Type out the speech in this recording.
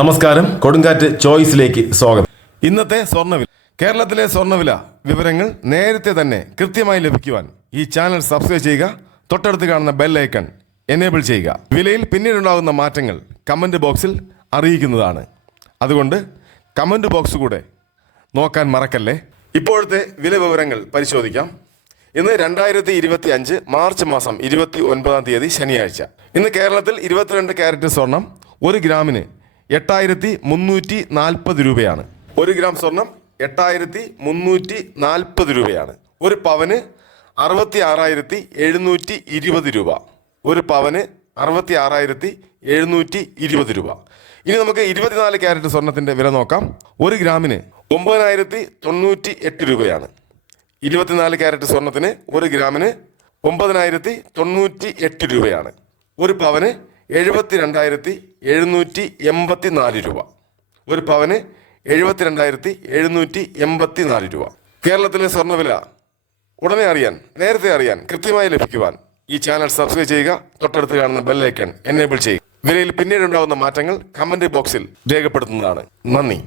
നമസ്കാരം, കൊടുങ്കാറ്റ് ചോയ്സിലേക്ക് സ്വാഗതം. ഇന്നത്തെ സ്വർണ്ണവില. കേരളത്തിലെ സ്വർണ്ണവില വിവരങ്ങൾ നേരത്തെ തന്നെ കൃത്യമായി ലഭിക്കുവാൻ ഈ ചാനൽ സബ്സ്ക്രൈബ് ചെയ്യുക. തൊട്ടടുത്ത് കാണുന്ന ബെൽ ഐക്കൺ എനേബിൾ ചെയ്യുക. വിലയിൽ പിന്നീടുണ്ടാകുന്ന മാറ്റങ്ങൾ കമന്റ് ബോക്സിൽ അറിയിക്കുന്നതാണ്. അതുകൊണ്ട് കമന്റ് ബോക്സ് കൂടെ നോക്കാൻ മറക്കല്ലേ. ഇപ്പോഴത്തെ വില വിവരങ്ങൾ പരിശോധിക്കാം. ഇന്ന് 2025 മാർച്ച് മാസം 29-ാം തീയതി ശനിയാഴ്ച. ഇന്ന് കേരളത്തിൽ 22 ക്യാരറ്റ് സ്വർണം 1 ഗ്രാമിന് 8340 രൂപയാണ്. 1 ഗ്രാം സ്വർണം 8340 രൂപയാണ്. ഒരു പവന് 66,720 രൂപ. ഒരു പവന് 66,720 രൂപ. ഇനി നമുക്ക് 24 ക്യാരറ്റ് സ്വർണത്തിന്റെ വില നോക്കാം. 1 ഗ്രാമിന് 9,098 രൂപയാണ്. 24 ക്യാരറ്റ് സ്വർണത്തിന് 1 ഗ്രാമിന് 9,098 രൂപയാണ്. ഒരു പവന് 72,784 രൂപ. ഒരു പവന് 72,784 രൂപ. കേരളത്തിലെ സ്വർണ്ണവില ഉടനെ അറിയാൻ, നേരത്തെ അറിയാൻ, കൃത്യമായി ലഭിക്കുവാൻ ഈ ചാനൽ സബ്സ്ക്രൈബ് ചെയ്യുക. തൊട്ടടുത്ത് കാണുന്ന ബെൽ ഐക്കൺ എനേബിൾ ചെയ്യുക. വിലയിൽ പിന്നീടുണ്ടാകുന്ന മാറ്റങ്ങൾ കമന്റ് ബോക്സിൽ രേഖപ്പെടുത്തുന്നതാണ്. നന്ദി.